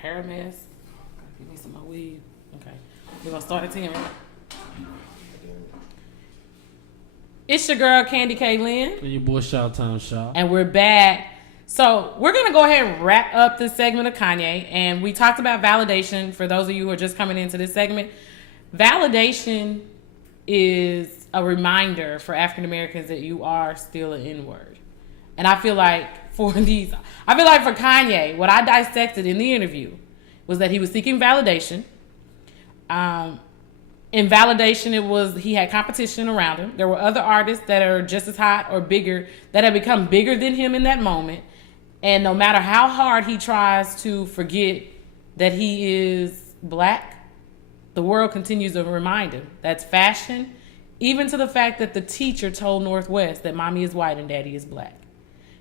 hair a mess. Give me some more weed. Okay. We're going to start at 10, right? It's your girl, Candy K. Lynn. And your boy, Shaw Town Shaw. And we're back. So we're going to go ahead and wrap up this segment of Kanye. And we talked about validation. For those of you who are just coming into this segment, validation is a reminder for African Americans that you are still an N-word. And I feel like for Kanye, what I dissected in the interview was that he was seeking validation. In validation, it was he had competition around him. There were other artists that are just as hot or bigger that have become bigger than him in that moment. And no matter how hard he tries to forget that he is black, the world continues to remind him. That's fashion, even to the fact that the teacher told Northwest that mommy is white and daddy is black.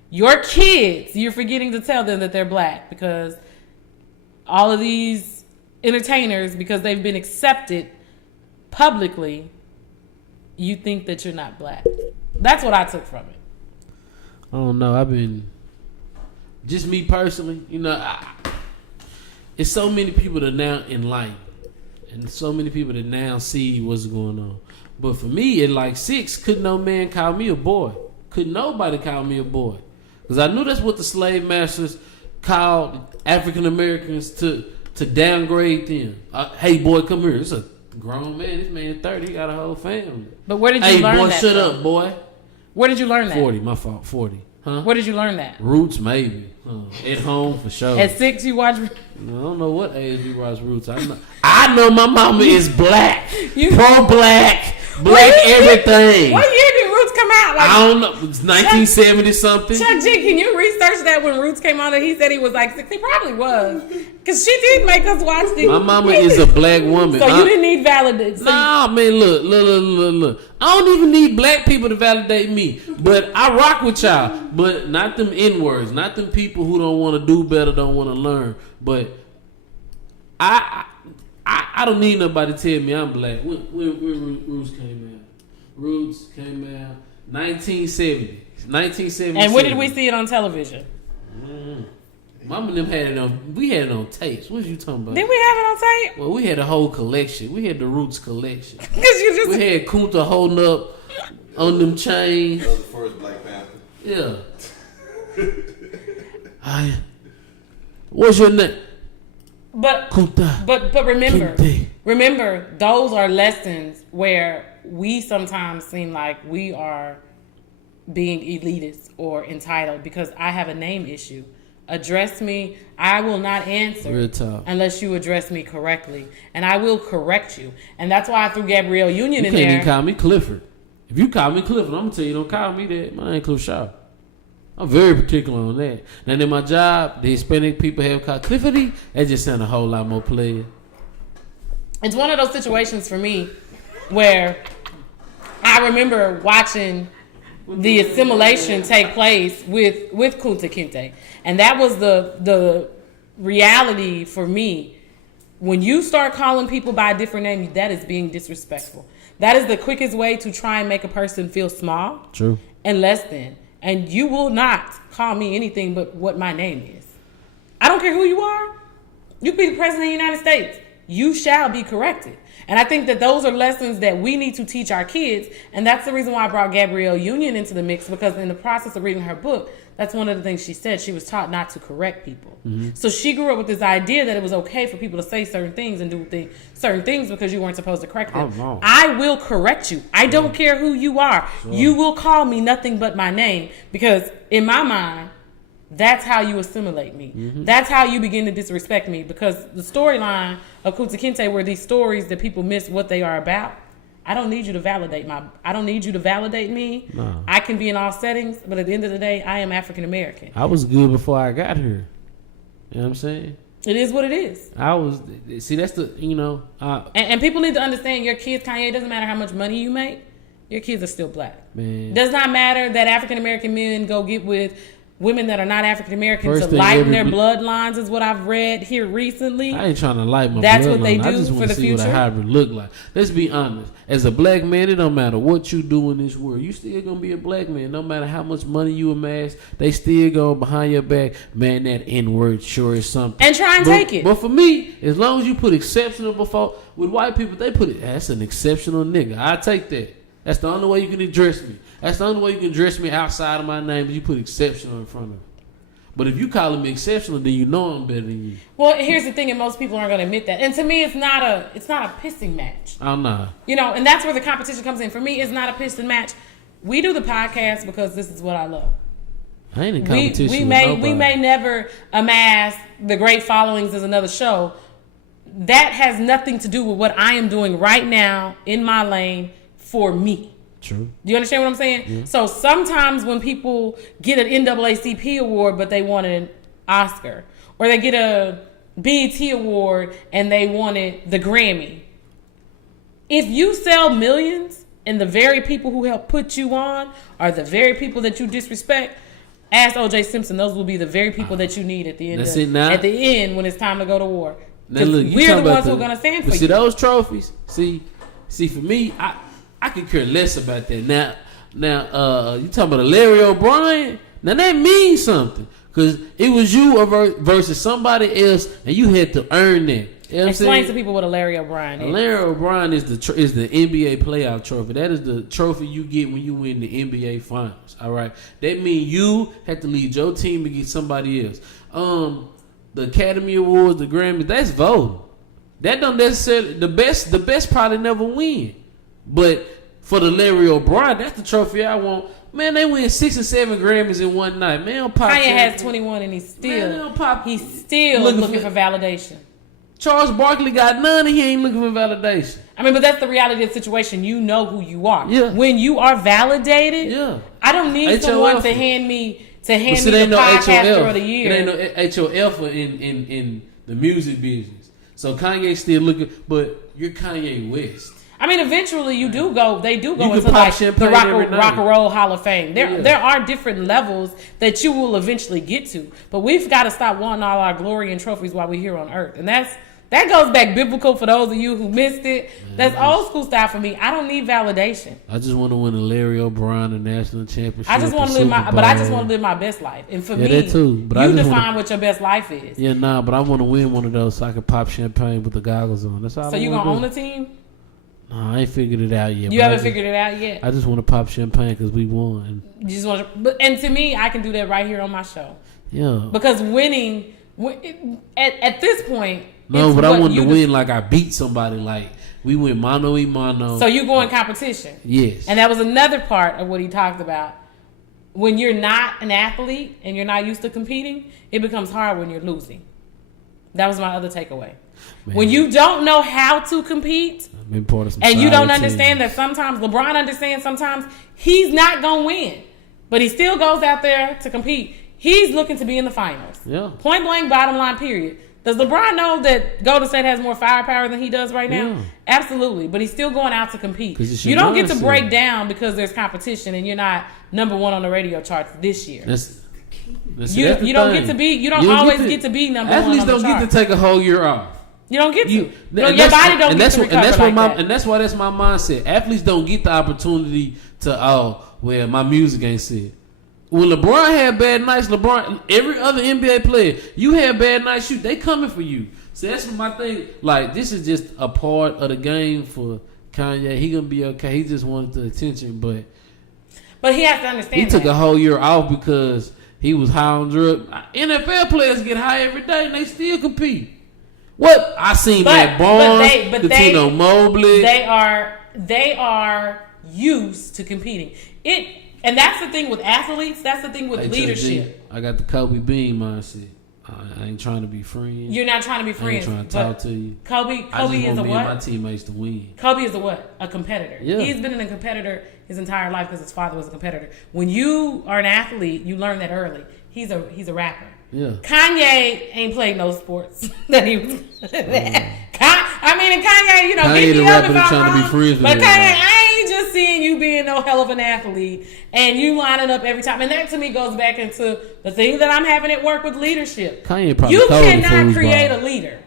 Your kids, you're forgetting to tell them that they're black because all of these entertainers, because they've been accepted publicly, you think that you're not black. That's what I took from it. I don't know. Just me personally, it's so many people that now in life, and so many people that now see what's going on. But for me, at like 6, couldn't no man call me a boy. Couldn't nobody call me a boy. Because I knew that's what the slave masters called African Americans to downgrade them. Hey, boy, come here. It's a grown man. This man 30. He got a whole family. But where did you learn boy, that? Shut up, boy. Where did you learn that? 40. My fault. 40. Huh? Where did you learn that? Roots, maybe. At home, for sure. At 6, you watch... I don't know what age we watch Roots. I know my mama is black. Pro-black. Black everything. What year did Roots come out? I don't know. It's 1970 something. Chuck G, can you research that when Roots came out? And he said he was like 6. He probably was. Because she did make us watch the... My mama is a black woman. So you didn't need validation. Nah, man, look. I don't even need black people to validate me. But I rock with y'all. But not them N-words. Not them people who don't want to do better, don't want to learn. But I don't need nobody to tell me I'm black. When Roots came out? Roots came out 1970. 1970. And when did we see it on television? Mama and them had it on. We had it on tapes. What you talking about? Did we have it on tape? Well, we had a whole collection. We had the Roots collection. We had Kunta holding up on them chains. That was the first Black Panther. Yeah. What's your name? But Kunta. But remember, those are lessons where we sometimes seem like we are being elitist or entitled because I have a name issue. Address me. I will not answer unless you address me correctly, and I will correct you. And that's why I threw Gabrielle Union in there. You can't even call me Clifford. If you call me Clifford, I'm gonna tell you don't call me that. My name Cliff Shaw. I'm very particular on that. Now in my job, the Hispanic people have called Cliffordy. That just sound a whole lot more player. It's one of those situations for me where I remember watching the assimilation take place with Kunta Kinte. And that was the reality for me. When you start calling people by a different name, that is being disrespectful. That is the quickest way to try and make a person feel small. True. And less than. And you will not call me anything but what my name is. I don't care who you are. You could be the president of the United States. You shall be corrected. And I think that those are lessons that we need to teach our kids. And that's the reason why I brought Gabrielle Union into the mix, because in the process of reading her book, that's one of the things she said. She was taught not to correct people. Mm-hmm. So she grew up with this idea that it was okay for people to say certain things and do certain things because you weren't supposed to correct them. Oh, no. I will correct you. I don't care who you are. Sure. You will call me nothing but my name, because in my mind, that's how you assimilate me. Mm-hmm. That's how you begin to disrespect me, because the storyline of Kunta Kinte were these stories that people miss what they are about. I don't need you to validate me. No. I can be in all settings, but at the end of the day, I am African American. I was good before I got here. You know what I'm saying? It is what it is. That's the, and people need to understand, your kids, Kanye, it doesn't matter how much money you make, your kids are still black. Man. It does not matter that African American men go get with women that are not African American First to thing lighten their every- bloodlines is what I've read here recently. I ain't trying to light my That's bloodline. what they I do just for want the to see what a future. hybrid look like. Let's be honest. As a black man, it don't matter what you do in this world. You still gonna be a black man. No matter how much money you amass, they still go behind your back. Man, that N-word sure is something. And try and take it. But for me, as long as you put exceptional before, with white people, they put it, that's an exceptional nigga. I take that. That's the only way you can address me. That's the only way you can address me outside of my name is you put exceptional in front of me. But if you calling me exceptional, then you know I'm better than you. Well, here's the thing, and most people aren't going to admit that. And to me, it's not a pissing match. I'm not. You know, and that's where the competition comes in. For me, it's not a pissing match. We do the podcast because this is what I love. I ain't in competition we with may nobody. never amass the great followings as another show. That has nothing to do with what I am doing right now in my lane for me. True. Do you understand what I'm saying? Yeah. So sometimes when people get an NAACP award but they want an Oscar, or they get a BET award and they wanted the Grammy, if you sell millions and the very people who help put you on are the very people that you disrespect, ask O.J. Simpson. Those will be the very people that you need at the end. That's it now. At the end when it's time to go to war. Now look, you We're talking the about ones who are going to stand for but you. see those trophies. See, for me, I could care less about that. Now, you talking about a Larry O'Brien? Now that means something because it was you versus somebody else, and you had to earn that. You know what I'm Explain saying? to people what a Larry O'Brien is. Larry O'Brien is the NBA playoff trophy. That is the trophy you get when you win the NBA finals. All right, that means you had to lead your team to get somebody else. The Academy Awards, the Grammys, that's voting. That don't necessarily the best probably never win. But for the Larry O'Brien, that's the trophy I want. Man, they win 6 or 7 Grammys in one night. Man, don't pop Kanye champagne. has 21 and he's Man, they don't pop- still looking looking for- for validation. Charles Barkley got none and he ain't looking for validation. I mean, but that's the reality of the situation. You know who you are. Yeah. When you are validated, Yeah. I don't need HOF. someone to hand me But see, the they know podcaster HOF. of the year. It ain't no HOF in the music business. So Kanye still looking, but you're Kanye West. I mean, eventually you do go. They do go You can into pop like the champagne every night. rock and roll Hall of Fame. Yeah. There are different levels that you will eventually get to, but we've got to stop wanting all our glory and trophies while we're here on Earth, and that goes back biblical for those of you who missed it. That's old school style for me. I don't need validation. I just want to win a Larry O'Brien a national championship. I just want to live my best life, and for me, that too. But I you just define what your best life is. Yeah, nah, but I want to win one of those so I can pop champagne with the goggles on. That's all. So you gonna own the team? Nah, I ain't figured it out yet. You haven't figured it out yet. I just want to pop champagne because we won. You just want to, and to me, I can do that right here on my show Yeah. because winning at this point. No, it's but I what wanted to you win like I beat somebody. Like we went mano y mano. So you go in competition. Yes. And that was another part of what he talked about. When you're not an athlete and you're not used to competing, it becomes hard when you're losing. That was my other takeaway. Man. When you don't know how to compete I've been part of some and you don't solid understand teams. that sometimes LeBron understands sometimes he's not going to win, but he still goes out there to compete. He's looking to be in the finals. Yeah. Point blank, bottom line, period. Does LeBron know that Golden State has more firepower than he does right now? Yeah. Absolutely. But he's still going out to compete. 'Cause it's You your don't get to mindset. break down because there's competition and you're not number one on the radio charts this year. That's You the don't thing. get to be. You don't always get to be number one Athletes on the don't get chart. to take a whole year off. You don't get to. You, Your body don't get to recover that's like what that. and that's why that's my mindset. Athletes don't get the opportunity to my music ain't said. When LeBron had bad nights, every other NBA player, you had bad nights, they coming for you. So that's my thing. Like this is just a part of the game for Kanye. He gonna be okay. He just wanted the attention, But he has to understand. he took that. a whole year off because he was high on drugs. NFL players get high every day and they still compete. What I seen Matt Barnes, Tino Mobley. They are used to competing. And that's the thing with athletes. That's the thing with Hey, leadership. I got the Kobe Bean mindset. I ain't trying to be friends. You're not trying to be I ain't friends. trying to but talk to you. Kobe I is just a want me and my what? teammates to win. Kobe is a what? A competitor. Yeah. He's been a competitor his entire life because his father was a competitor. When you are an athlete, you learn that early. He's a rapper. Yeah. Kanye ain't played no sports that he was. And Kanye, Kanye beat the me up rapper if that I'm trying to be wrong, friends with but Kanye, everybody. I ain't just seeing you being no hell of an athlete and you lining up every time. And that to me goes back into the thing that I'm having at work with leadership. Kanye probably You cold in cannot create foosball. a leader.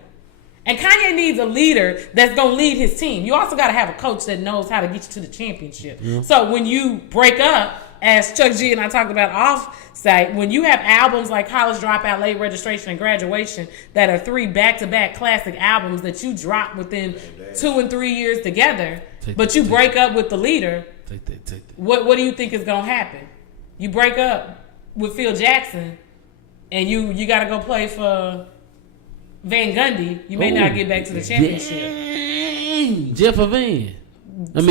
And Kanye needs a leader that's going to lead his team. You also got to have a coach that knows how to get you to the championship. Yeah. So when you break up, as Chuck G and I talked about off-site, when you have albums like College Dropout, Late Registration, and Graduation that are 3 back-to-back classic albums that you drop within 2 and 3 years together, but you break up with the leader, take that. What do you think is going to happen? You break up with Phil Jackson and you got to go play for Van Gundy. You may not get back to the championship. Dang. Jeff Van.